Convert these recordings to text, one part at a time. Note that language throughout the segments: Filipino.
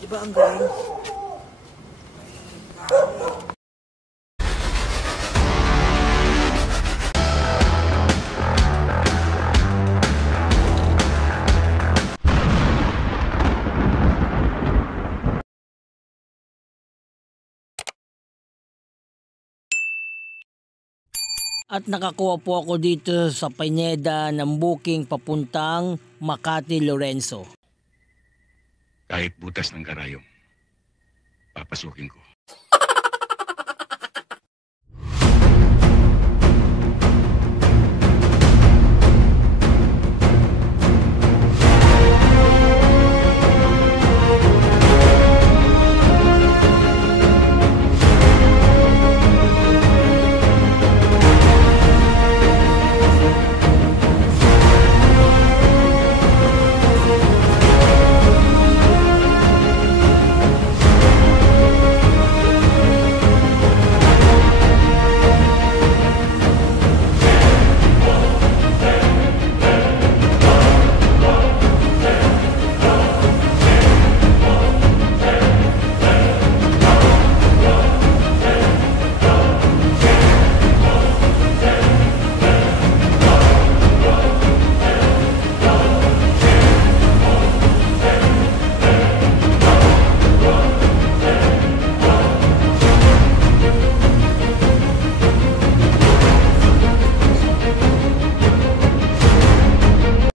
Diba ang galing? At nakakuha po ako dito sa Pineda ng booking papuntang Makati Lorenzo. Kahit butas ng karayom, papasukin ko.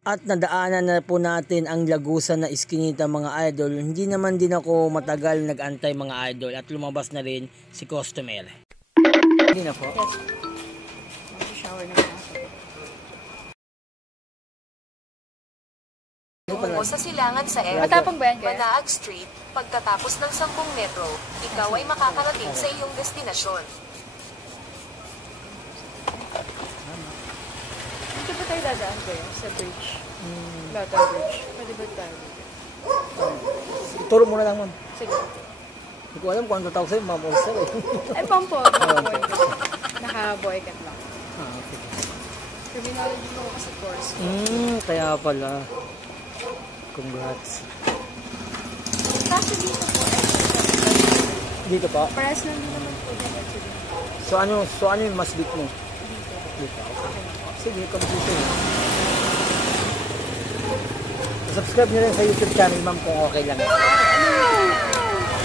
At nadaanan na po natin ang Lagusan na Eskinita mga idol. Hindi naman din ako matagal nag-antay mga idol at lumabas na rin si customer. Hindi na po? Yes. Mag-shower na ako. Tungo sa silangan sa Matapang ba yan kaya? Manaag Street, pagkatapos ng 10 metro, ikaw ay makakarating sa iyong destinasyon. Dito ba tayo dadaan kayo? Sa bridge? Bata bridge. Pwede ba tayo? Ituro mo na lang ma'am. Sige. Hindi ko alam kung ano tawag sa'yo ma'am or sir eh. Ay, pampo. Naka-boycott lang. Okay. Criminology mo kasi course. Kaya pala. Congrats. Kaso dito po, Dito pa? pares lang din naman po din. So ano yung mas big mo? Dito. Okay. Sige, computer. Subscribe nyo rin sa YouTube channel ma'am kung okay lang.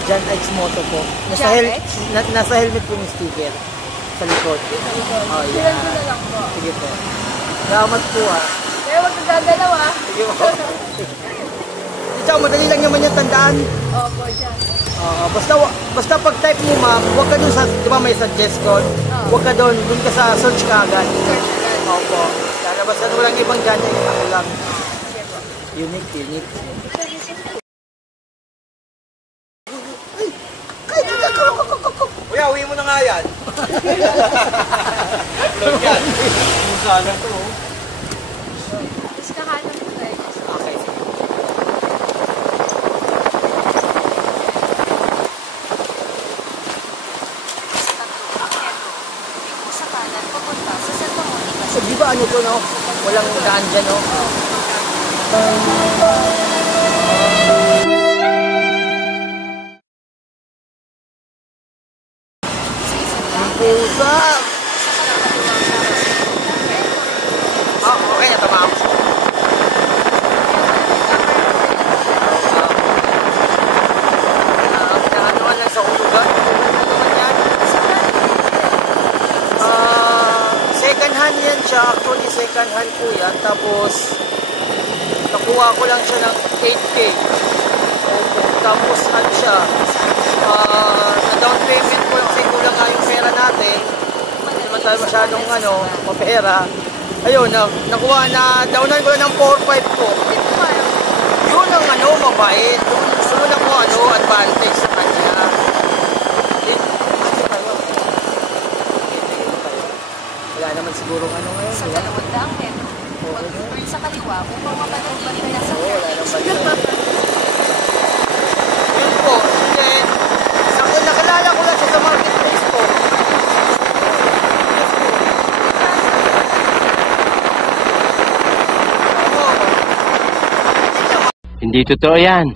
John X Moto po. Nasa helmet po yung sticker. Sa likod. Oh, yeah. Silan ko na lang po. Sige po. Salamat po ah. Pero wag kang gagalaw ah. Sige po. Ikaw, madali lang naman yung tandaan. Opo, dyan. Basta pag-type mo ma'am, huwag ka dun sa, di ba may suggest code? Huwag ka dun ka sa search ka agad. Search agad. Opo. Kaya basta walang ibang ganyan, yung ako lang. Sige po. Unique. Kuya, uwi mo na nga yan. Vlog yan. Sana to. Tapos kakanan po tayo. Okay. Sa 3 ang metro, ikaw sa kanan papunta sa Santa Monica. So, di ba ano to, no? Walang daan dyan, no? Sa isang lang, Pusa! Okay na, tama ako. Pinakanuan lang sa hulugan. Ano naman yan? Second hand yan siya. Actually, second hand po yan. Tapos, nakuha ko lang siya ng 8K. Tapos, ano siya? Na-down payment ko kasi kulang nga yung pera natin. Hindi naman tayo masyadong mapera. Ayun, nakuha na, downan ko lang ng 4-5 ko. Yun ang mabait. Yun ang advantage sa kanya. Wala naman siguro ngayon. sa 200 metro, mag-turn sa kaliwa upang mapanatiling nasa Wala Fairfield naman Street. Yun po. Then, nakalala ko lang siya sa marketplace po. Hindi totoo yan.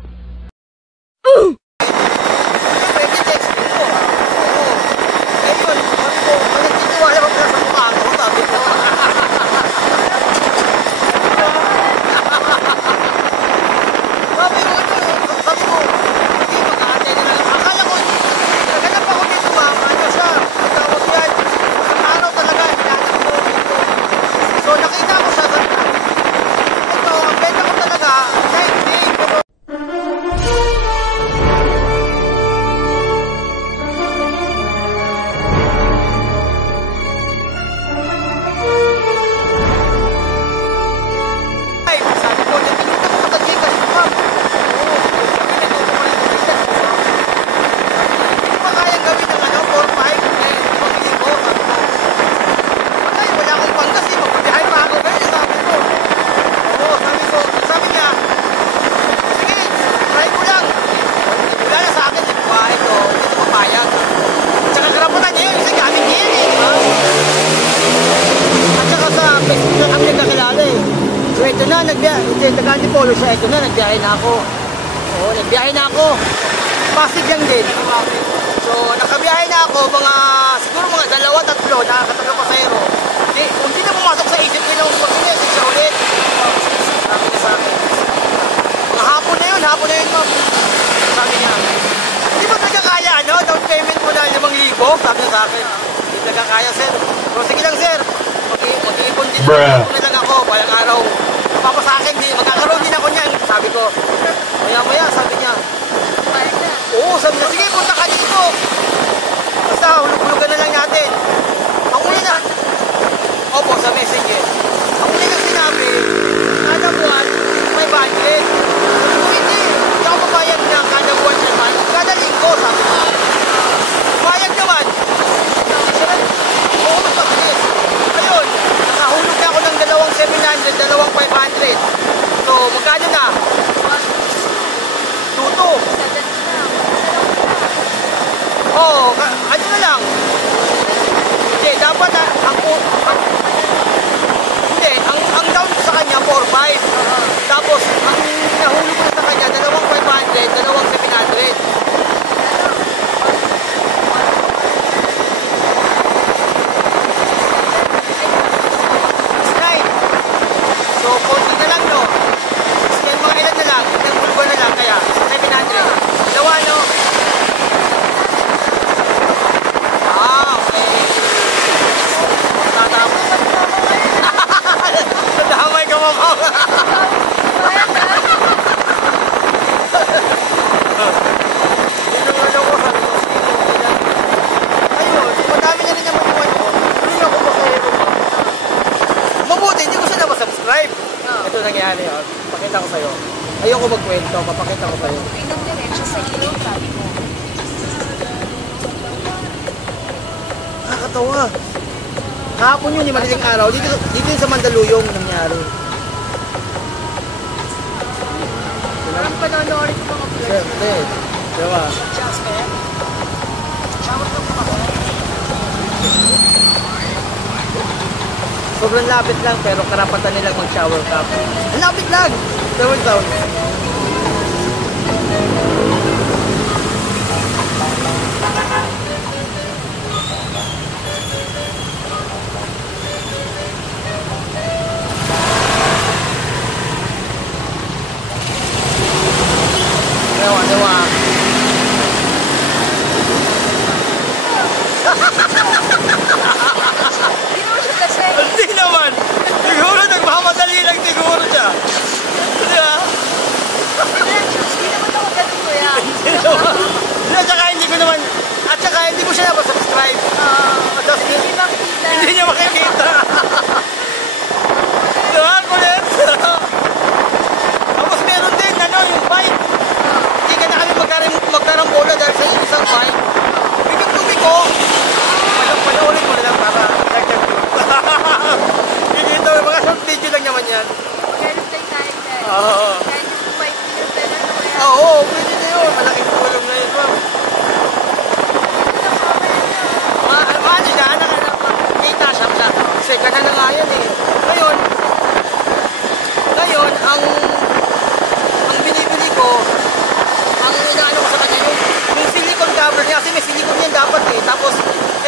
ito na, taga-Antipolo siya, ito na, nagbiyahe na ako. Oo, nagbiyahe na ako. Pasig lang din. So, nakabiyahe na ako, siguro mga 2-3, nakakatalo pasahero. Kung di na pumasok sa isip nila kung mag-message siya ulit. Sabi niya sa akin. Mga hapon na yun, ma'am. Sabi niya, hindi ba talaga kaya, no? Down payment mo na 5,000? Sabi niya sa akin. Hindi talaga kaya, sir. So, sige lang, sir. Mag-iipon din na lang ako, walang araw. Papa sa akin, magkakaroon din ako niyan. Sabi ko, maya-maya, sabi niya. Oo, sabi niya, sige, punta ka dito. Basta, hulog-hulugan na lang natin. Ang uli na. Opo, sa messenger. Ang uli na sinabi, kada buwan, may budget. Hindi ako mabayag na kada buwan naman. Kada linggo, sabi niya. Bayag naman. Oo, mas mabilis. Ayun, nakahulog na ako ng 2,700, 2,500. So, magkano na? 2,2. Oo, ano na lang? Hindi, dapat ang down ko sa kanya, 4,500. Tapos, ang nahulog ko sa kanya, 2,500, 2,700. So, konti na lang, no? Kasi mga ilan na lang, nagulban na lang, kaya 700. Dalawa, no? Okay. Tatapos. Nadamay ka, mama. Ano ko, sabi ko, ayun, madami na rin naman yung ano. Hindi ako pasahero. Mabuti, hindi ko siya napasubscribe. Ito nangyari, pakita ko sa'yo. Ayoko magkwento, mapakita ko sa'yo. Pinang diretso sa ilaw, sabi mo. Nakakatawa. Kahapon yun, yung madaling araw, dito yun sa Mandaluyong nangyari. Parang panonood ko mga vlog. Siyempre, diba? Sobrang lapit lang, pero karapatan nilang mag-shower cap. Ang lapit lang! Shower town. Diba? Hindi mo siya lasing. Hindi naman! Siguro nagmamadali lang siguro siya. Diba? Hindi naman ako ganun, kuya. At saka hindi ko siya napasubscribe. Hindi makikita. Hindi niya makikita. Diba? Kulit? Tapos meron din, yung bike. Hindi ka na kami magkarambola dahil sa isang bike. Bigag-tubig ko. Panoorin mo na lang para dagdag ko. Hindi ito, mga short video lang naman yan. Mag-aeroplay tayo guys. Oo. Kahit yung 5 years na lang, kuya. Oo, pwede na yun. Malaking tulong na yun, ma'am. Ano na, nakita siya pala. Second na nga yan eh. Ngayon, ang binibili ko, ang inaano ko sa kanya, yung silicone cover niya, kasi may silicone yan dapat eh. Tapos,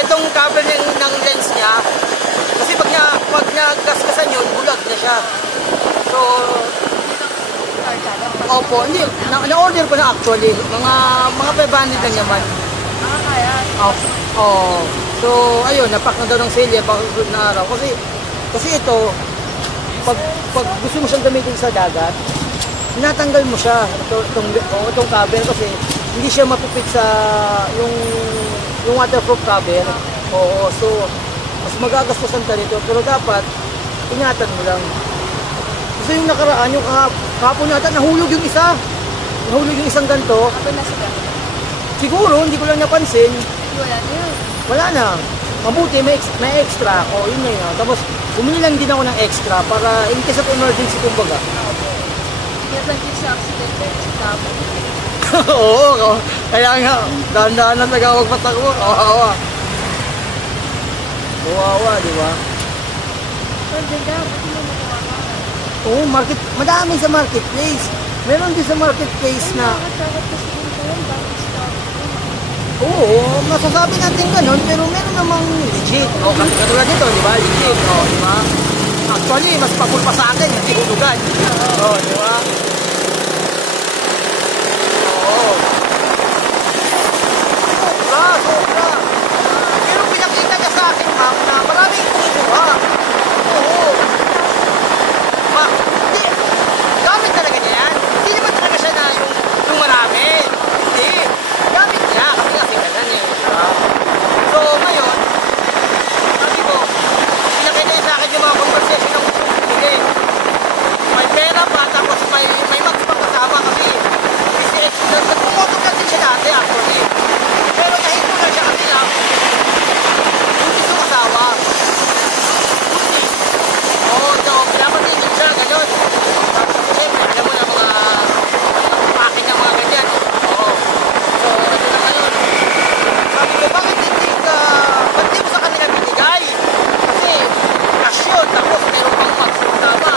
itong cover ng lens niya, kasi pag nagaskasan yun, bulag na siya. So, opo, hindi, na-order ko na actually. Mga 500 lang naman. Kaya. Oh. So, ayun, napak na daw ng selya pag na araw. Kasi ito, pag gusto mo siyang gamitin sa dagat, natanggal mo siya, itong cover, kasi hindi siya mapipit sa yung waterproof cover. Oo, so, mas magagastusan ka nito, pero dapat, ingatan mo lang. Kasi yung nakaraan, yung kahapon natin, nahulog yung isa. Nahulog yung isang ganito. Ako na sila. Siguro, hindi ko lang napansin. Wala na yun. Wala na. Mabuti, may extra ako. Yun na yun. Tapos, bumili lang din ako ng extra para in case of emergency, kumbaga. Kaya ba yung sa accident din sa tabo? Oo, kaya nga, dahan-dahan na talaga magpatakbo. Kawawa. Kawawa, di ba? Pero ganda, buti mo magawa ka. Oo, madami sa marketplace. Meron din sa marketplace na, Nakakatakot kasi din ko yun. Bakit stop? oo, masasabi natin ganun, pero meron namang legit. O, katulad nito, di ba? Legit, o, di ba? Actually, mas papulpa sa akin, hindi hulugan. O, di ba? Oo. Sobra. Pero pinakita niya sa akin, ma'am, na maraming kumukuha. Oo. Hindi. Gamit talaga niya yan. Hindi naman talaga siya na yung marami. Hindi. Gamit niya kasi nakita niya niya. So, ngayon, sabi ko, pinakita niya sa akin yung mga conversation na gusto kong bumili. May pera pa, tapos may max pa kasama kasi nagpumotok lang din siya dati actually. Pero nahinto lang siya kasi na buntis yung asawa. Buntis. Oo, so, dapat hindi siya, gano'n. Tapos siyempre, alam mo na mga akin na mga ganyan. Oo. So, ito na ngayon. Sabi ko, bakit di mo sa kanila binigay? Kasi, cash yun. Tapos, meron pang max yung tama.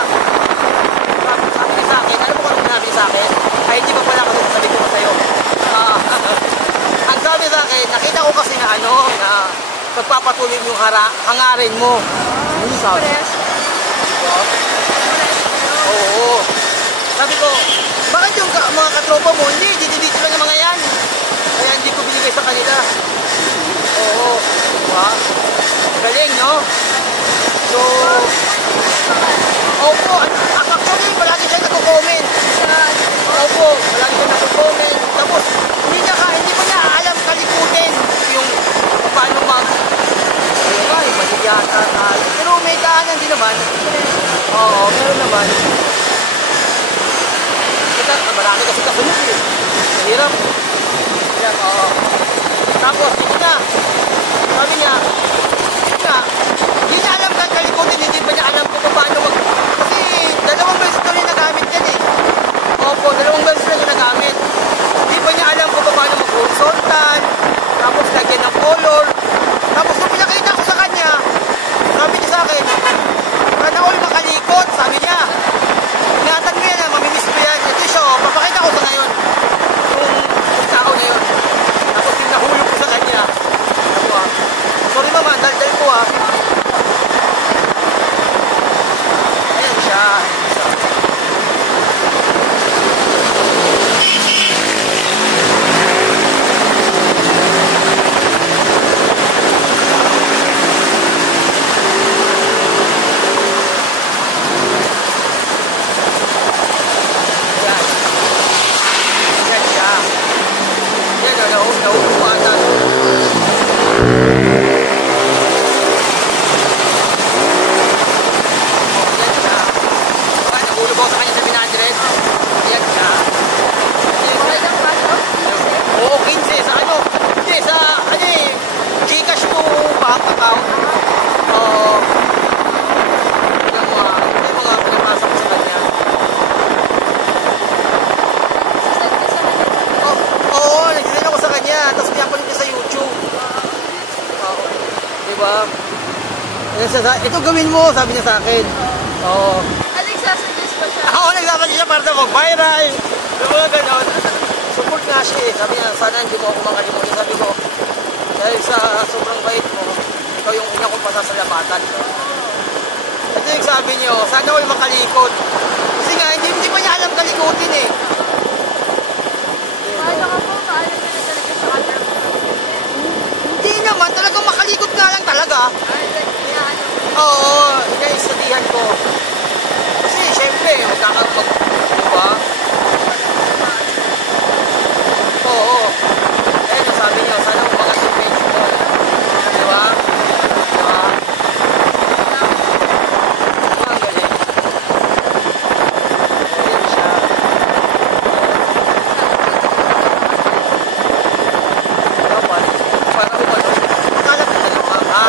Sabi niya sa akin, alam mo kung ano sinabi sa akin? Ay, hindi ba pala kasi sasabi ko sa'yo? Ang sabi sa akin, nakita ko kasi na na pagpapatuloy yung hangarin mo. Ano sabi? Oo. Sabi ko, bakit yung mga katropa mo, hindi, dito lang yung mga yan. Kaya hindi ko binigay sa kanila. Oo. Diba? Galing, no? So, opo, actually, palagi siya nag-comment. Opo, palagi siya nag-comment. Tapos, hindi pa niya alam kalikutin yung paano maligiyata tayo. Pero may daanan din naman. Oo, meron naman. Kita, marami kasi kasunod eh. Mahirap. Yan, oo. Tapos, ito na. Sabi niya, hindi niya alam kalikutin, hindi pa niya alam kung paano kasi dalawang beses na rin nagamit yan eh. Opo, dalawang beses na rin nagamit. Hindi pa niya alam kung paano mag-consultant, tapos lagyan ng color. Tapos nung pinakita ko sa kanya, sabi niya sa akin, sana all makalikot, sabi niya. Ingatan mo yan, mamimiss ko yan. Ito siya, papakita ko sa ngayon. Yung tao na yun. Tapos yung nahulog ko sa kanya. Sorry mama, dal-dal ko ah. Ayan siya. Ito gawin mo, sabi niya sa akin. Oo. Nagsasuggest pa siya. Ako nagsasuggest siya para mag-viral. Yung mga ganon. Support nga siya eh. Sabi niya, sana hindi mo ako makalimutin. Sabi ko, dahil sa sobrang bait mo, ikaw yung una kong pasasalamatan. Ito yung sabi niyo, sana ako makalikot. Kasi nga, hindi pa niya alam kalikutin eh. Paano ka po? Paano ka na talaga sa camera mo? Hindi naman, talagang makalikot nga lang talaga. Oo, inaistadihan ko. Kasi, syempre, magkakamag... Diba? Oo. Eh, nasabi niyo, sana kung mga image mo. Diba? Diba? Ang galing. Ayan siya. Dapat, para umano, makalat na naman, ha?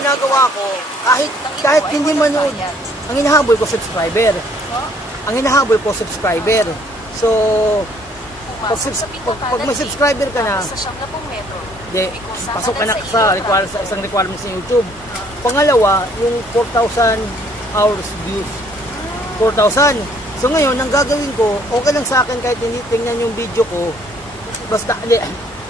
Ginagawa ko, kahit hindi manood, ang hinahabol ko subscriber. Ang hinahabol ko subscriber. So, umabot sa pag may subscriber ka na, sa 70 metro. di, pasok ka na sa isang requirements ng YouTube. Pangalawa, yung 4,000 hours views. 4,000. So ngayon, ang gagawin ko, okay lang sa akin kahit hindi tingnan yung video ko. Basta,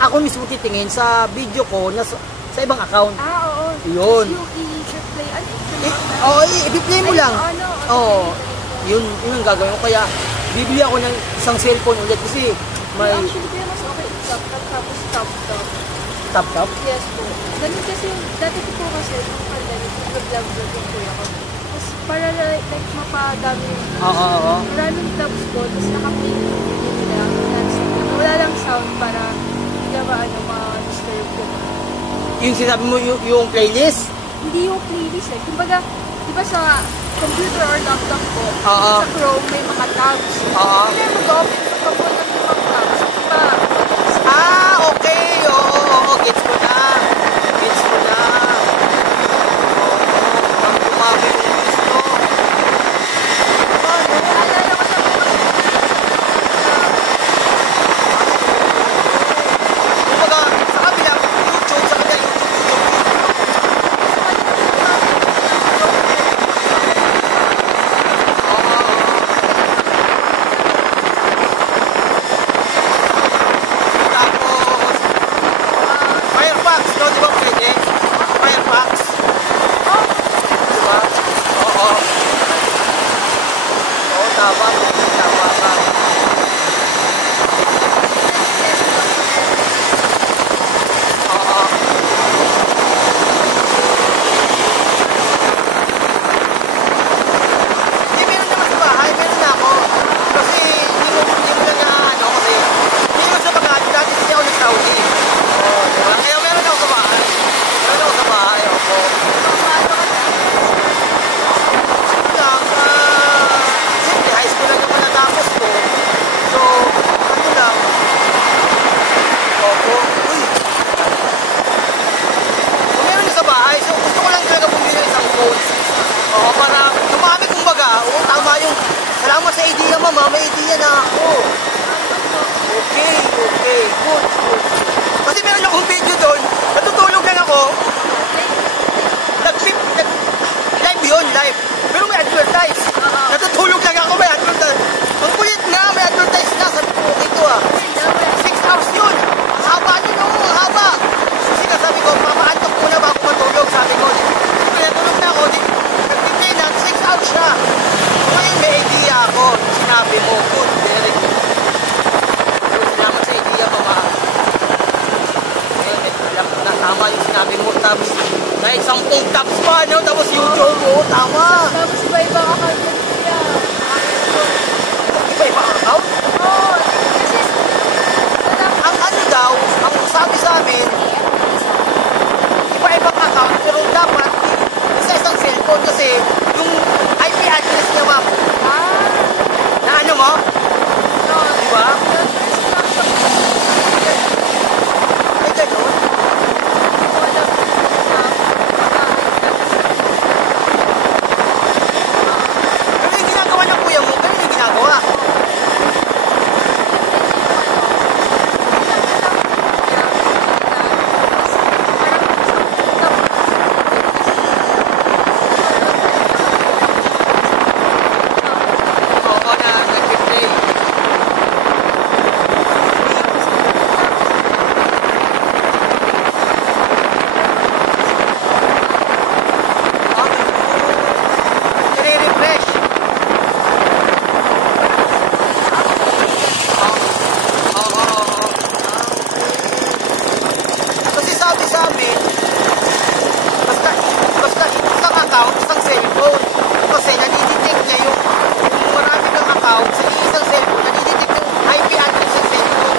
ako mismo titingin sa video ko na sa ibang account. Oo. Yun. Yung i-play. Ano Oo, i-play mo lang. Oo. Yun ang gagawin ko. Kaya, bibili ako ng isang cellphone ulit kasi may... Actually, kaya mas okay top tapos top. Top? Yes po. Ganun kasi, dati ko po kasi, yung pandemic, nag-vlog yung kuya ko. Tapos, para like mapadami yung views. Oo. Maraming tops ko, tapos naka-play yung video nila. Wala lang sound para hindi ka ma-disturb ko. Yung sinabi mo, yung playlist? Hindi yung playlist eh. Kumbaga, di ba sa computer or laptop ko, Oo. sa Chrome may mga tabs. Oo. Hindi na mag-open ng mga tabs. Di ba? Okay. Oo. Gets ko na. Ang tumami yung gusto. Naalala ko sa mga Kumbaga, sa kabila, YouTube. Tapos, Firefox, no? Di ba pwede? Firefox. Di ba? Oo. Oo, tama ka. Oo. Hindi, meron naman sa bahay. Meron na ako. Kasi hindi mo na kasi hindi mo sa bahay. Dati kasi ako nag-Saudi. Oo, diba? Kaya meron ako sa bahay. Opo. Ano lang, siyempre, high school lang naman natapos ko. So, ano lang. Opo. Uy. So, meron na sa bahay. So, gusto ko lang talaga bumili ng isang phone. Oo, para dumami kumbaga. Oo, tama yung salamat sa idea, mama. May idea na ako. Okay. Good. Kasi meron akong video doon. Natutulog lang ako. Live. Pero may advertise. Natutulog lang ako, may advertise. Ang kulit nga, may advertise na. Sabi ko, okay to 6 hours yun. Ang haba nyo, no? Ang haba. Kasi sabi ko, papaantok muna bago matulog. Sabi ko, natulog na ako. Nag-play na, 6 hours siya. Ngayon may idea ako. Sinabi mo, good, very good. Pero salamat sa idea, mama. Ngayon, alam ko na tama yung sinabi mo, Tabs. Kahit 10 Tabs pa, no? Tapos YouTube, oh, tama. Tapos iba-ibang account ko niya. Iba-ibang account? Oo. Kasi, Ang ano daw, ang sabi sa amin, iba-ibang account, pero dapat sa isang cellphone kasi yung IP address niya, ma'am. Na ano mo? Diba? Ay, gano'n? Pero yung ginagawa ng kuya mo, ganun yung ginagawa. Oo na, nag-play. Nire-refresh. Kasi sabi sa amin, basta isang account, isang cellphone. Kasi nadidetect niya yung marami kang account sa isang cellphone, nadidetect yung IP address ng cellphone.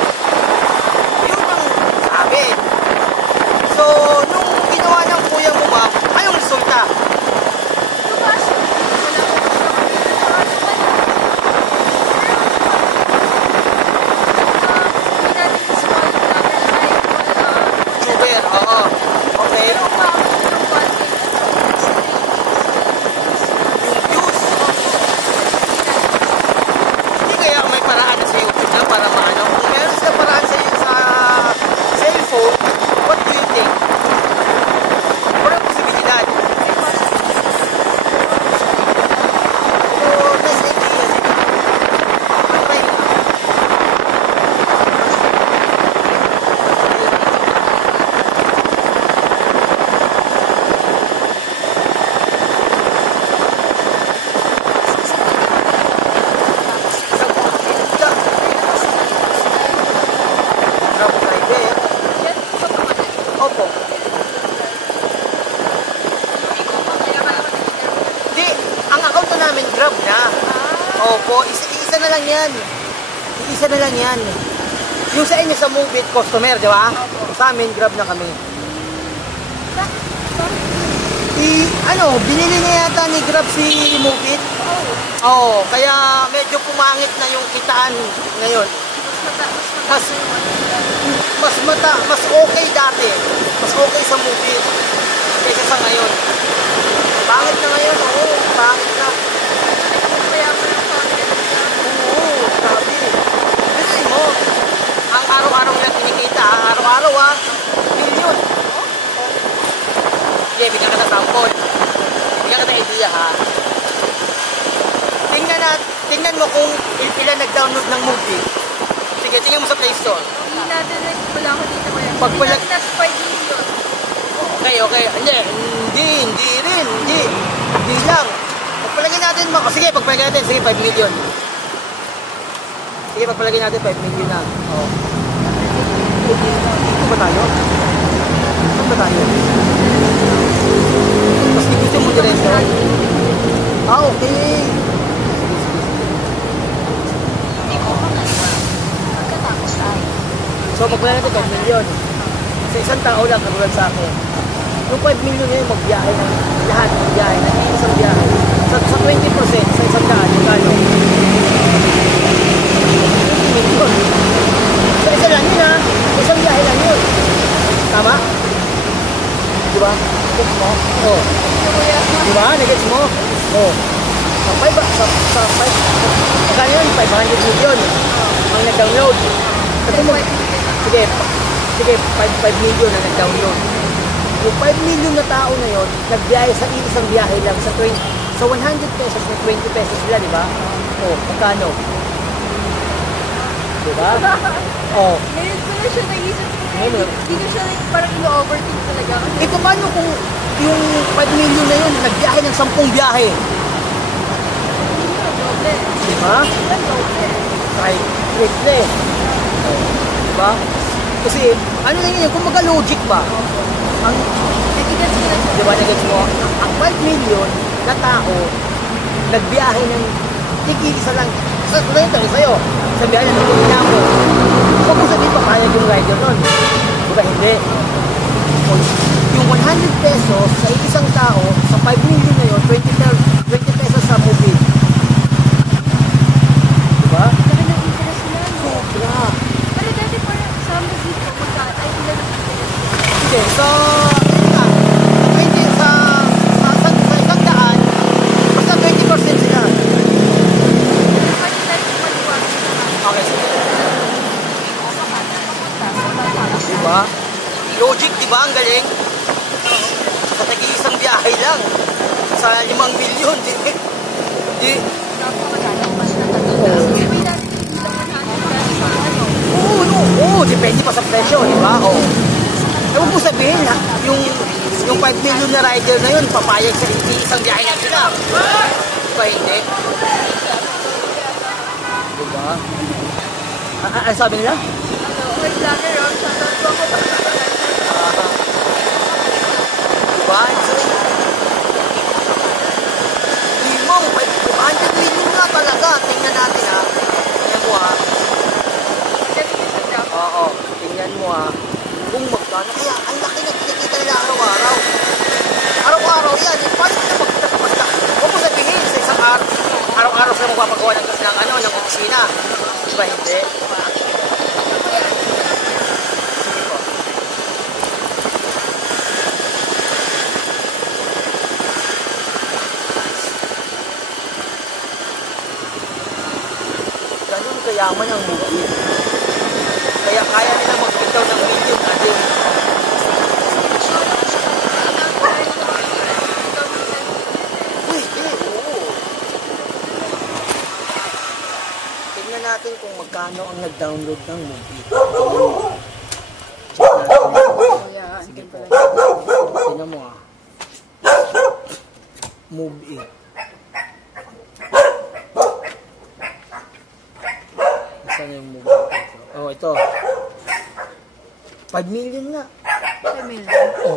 Yun ang sabi. So, nung ginawa ng kuya mo, ma'am, anong resulta? YouTuber, oo. Okay. Grab na. Opo, isa na lang yan. Isa na lang yan. Yung sa inyo sa Move It customer, di ba? Sa amin, Grab na kami. Binili na yata ni Grab si Move It. Oo, kaya medyo pumangit na yung kitaan ngayon. Mas okay dati. Mas okay sa Move It kaysa sa ngayon. Pangit na ngayon, oo, pangit na. Oo, sabi. Bilhin mo. Ang araw-araw na kinikita, araw-araw milyon. Sige, bigyan ka na sample. Bigyan ka na idea ha. Tingnan mo kung ilan nag-download ng movie. Sige, tingnan mo sa Play Store. Hindi natin, wala ko dito kaya. Pagpalag... Hindi natin 5 million. Okay. Hindi lang. Pagpalagyan natin mo. Sige, pagpalagyan natin. Sige, 5 million. Sige, pagpalagyan natin 5 million na. Oo. Ito ba tayo? Ito ba tayo? Mas gusto mo diretso? Okay. So, magpalagyan natin 5 million. Sa isang tao lang, katulad sa akin. Yung 5 million ngayon, magbiyahe ng lahat, magbiyahe ng isang biyahe. Sa 20%, sa isang daan, yung gano'n. 20 million. Sa isa lang yun ha, isang biyahe lang yun. Tama? Diba? Nagets mo? Oo. Diba? Nagets mo? Oo. Magkano yun? 500 million ang nag-download. Sige, 5 million na nag-download. Yung 5 million na tao na yon, nagbiyahe sa isang biyahe lang sa 100 pesos na 20 pesos sila, di ba? Oh, magkano? Di ba? Oh. Ngayon ko na siya nag-isip. Hindi ko siya parang ino-overthink talaga. Ito paano kung yung 5 million na yun, nagbiyahe ng 10 biyahe? Di ba? Kahit triple. Di ba? Kasi, ano na yun, kung logic ba? Ang, di ba, nagets mo? Ang 5 million na tao, nagbiyahe ng tig-isa lang. Tulad ito, sa'yo, sa biyahe ng pagkina mo. Kung mo sabihin, papayag yung rider nun. Diba, hindi. Yung 100 pesos sa isang tao, sa 5 million na yun, 20 pesos sa movie. Diba? Laki ng interest na. Sobra. Pero dati parang sa movie ko, ay ilan ang interest na. Hindi, so, sa isang daan, basta 20% sila. Okay, sige. Diba? Logic, diba? Ang galing. Sa tag-iisang biyahe lang. Sa 5 milyon, Oo, depende pa sa presyo, diba? Oo. Ewan mo sabihin, yung 5 million na rider na yun, papayag sa isang biyahe lang sila. Diba hindi? Diba? Ano sabi nila? May vlogger ako, shoutout ko ako. Diba? Limong, 500 million nga talaga. Tingnan natin ha. Tingnan mo ha. Oo, tingnan mo ha. Kung magkano, kaya ang laki na kinikita nila araw-araw. Araw-araw yan. Paano nila magkita? Huwag mo sabihin sa isang araw-araw sila magpapagawa ng opisina. Diba hindi? Ganun kayaman ang movie. Kaya kaya nila magbitaw ng million na din. Oo. Tingnan natin kung magkano ang nag-download ng movie. Check natin. Sige po. Tingnan mo ah. Movie. Saan yung movie? Oh, ito. 5 million nga. 5 million? Oh.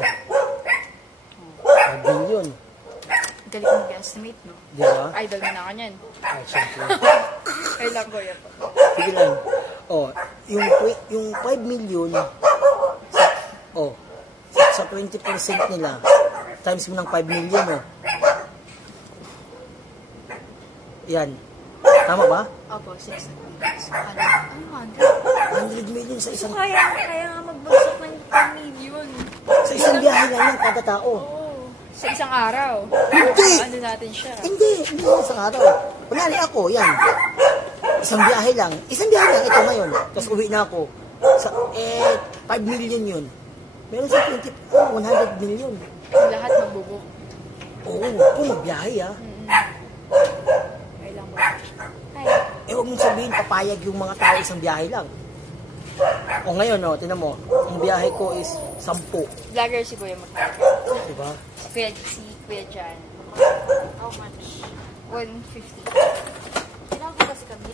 5 million. galing mag-estimate, no? Di ba? Idol na ako niyan. Ay, syempre. Kailan ko yan po. Sige lang. Oh, yung 5 million, sa 20% nila, times mo ng 5 million, oh. Yan. Tama ba? Opo, 600. 100 million sa isang... Kaya nga magbagsak ng 10 million. Sa isang biyahe lang yan, kada tao. Oo. Sa isang araw. Hindi! Ano natin siya? Hindi sa isang araw. Kunyari ako, yan. Isang biyahe lang, ito ngayon. Tapos uwi na ako. 5 million yun. Meron sa 100 million. Lahat magbubuk. Oo, kung magbiyahe Kailan mo? Huwag mong sabihin, papayag yung mga tao isang biyahe lang. O ngayon, tinan mo, ang biyahe ko is 10. Vlogger si Kuya Magkano. Diba? Si Kuya Jan. How much? 150. Tinawag ko kasi kami.